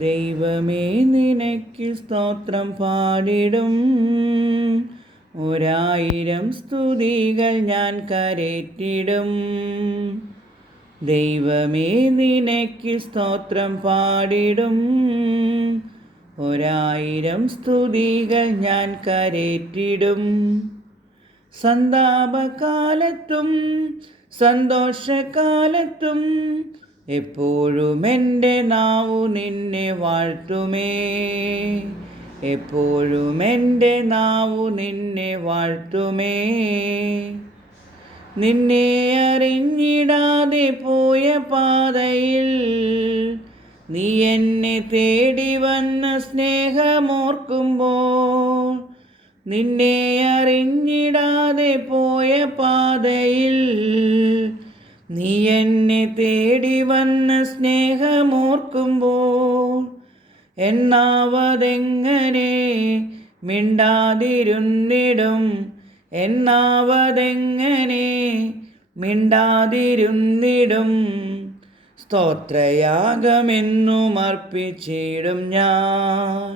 ദൈവമേ നിനക്ക് സ്തോത്രം പാടിടും, 1000 സ്തുതികൾ ഞാൻ കരേറ്റിടും. ദൈവമേ നിനക്ക് സ്തോത്രം പാടിടും, 1000 സ്തുതികൾ ഞാൻ കരേറ്റിടും. സന്താപകാലത്തും സന്തോഷകാലത്തും എപ്പോഴും എൻ്റെ നാവു നിന്നെ വാഴ്ത്തുമേ. എപ്പോഴും എൻ്റെ നാവു നിന്നെ വാഴ്ത്തുമേ. നിന്നെ അറിഞ്ഞിടാതെ പോയ പാതയിൽ നീ എന്നെ തേടി വന്ന സ്നേഹമോർക്കുമ്പോൾ, നിന്നെ അറിഞ്ഞിടാതെ പോയ പാതയിൽ നീ എന്നെ തേടി വന്ന സ്നേഹമോർക്കുമ്പോൾ, എന്നാവതെങ്ങനെ മിണ്ടാതിരുന്നിടും, എന്നാവതെങ്ങനെ മിണ്ടാതിരുന്നിടും. സ്തോത്രയാഗമെന്നും അർപ്പിച്ചിടും ഞാൻ,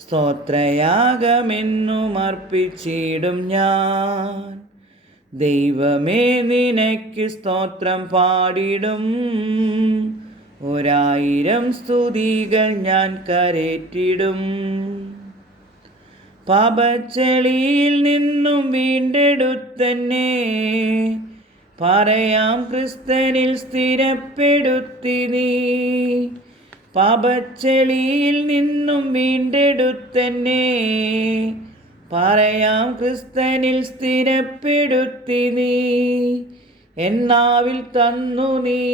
സ്തോത്രയാഗമെന്നും അർപ്പിച്ചിടും ഞാൻ. ദൈവമേ നിനക്ക് സ്തോത്രം പാടിടും, 1000 സ്തുതികൾ ഞാൻ കരേറ്റിടും. പാപച്ചെളിയിൽ നിന്നും വീണ്ടെടുത്തന്നെ പറയാം ക്രിസ്തനിൽ സ്ഥിരപ്പെടുത്തി നീ. പാപച്ചെളിയിൽ നിന്നും വീണ്ടെടുത്തന്നെ പറയാം ക്രിസ്തനിൽ സ്ഥിരപ്പെടുത്തി നീ. എന്നാവിൽ തന്നു നീ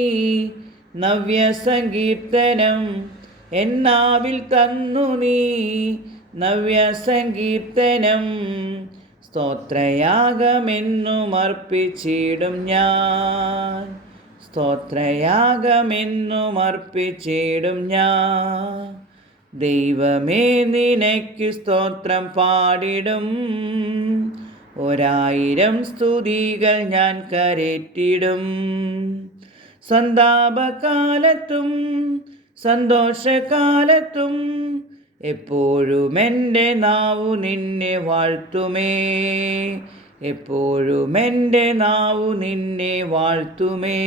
നവ്യസങ്കീർത്തനം, എന്നാവിൽ തന്നു നീ നവ്യസങ്കീർത്തനം. സ്തോത്രയാഗമെന്നും അർപ്പിച്ചിടും ഞാൻ, സ്തോത്രയാഗമെന്നും അർപ്പിച്ചിടും ഞാൻ. ദൈവമേ നിനക്ക് സ്തോത്രം പാടിടും, 1000 സ്തുതികൾ ഞാൻ കരേറ്റിടും. സന്താപകാലത്തും സന്തോഷകാലത്തും എപ്പോഴും എൻ്റെ നാവു നിന്നെ വാഴ്ത്തുമേ. എപ്പോഴും എൻ്റെ നാവു നിന്നെ വാഴ്ത്തുമേ.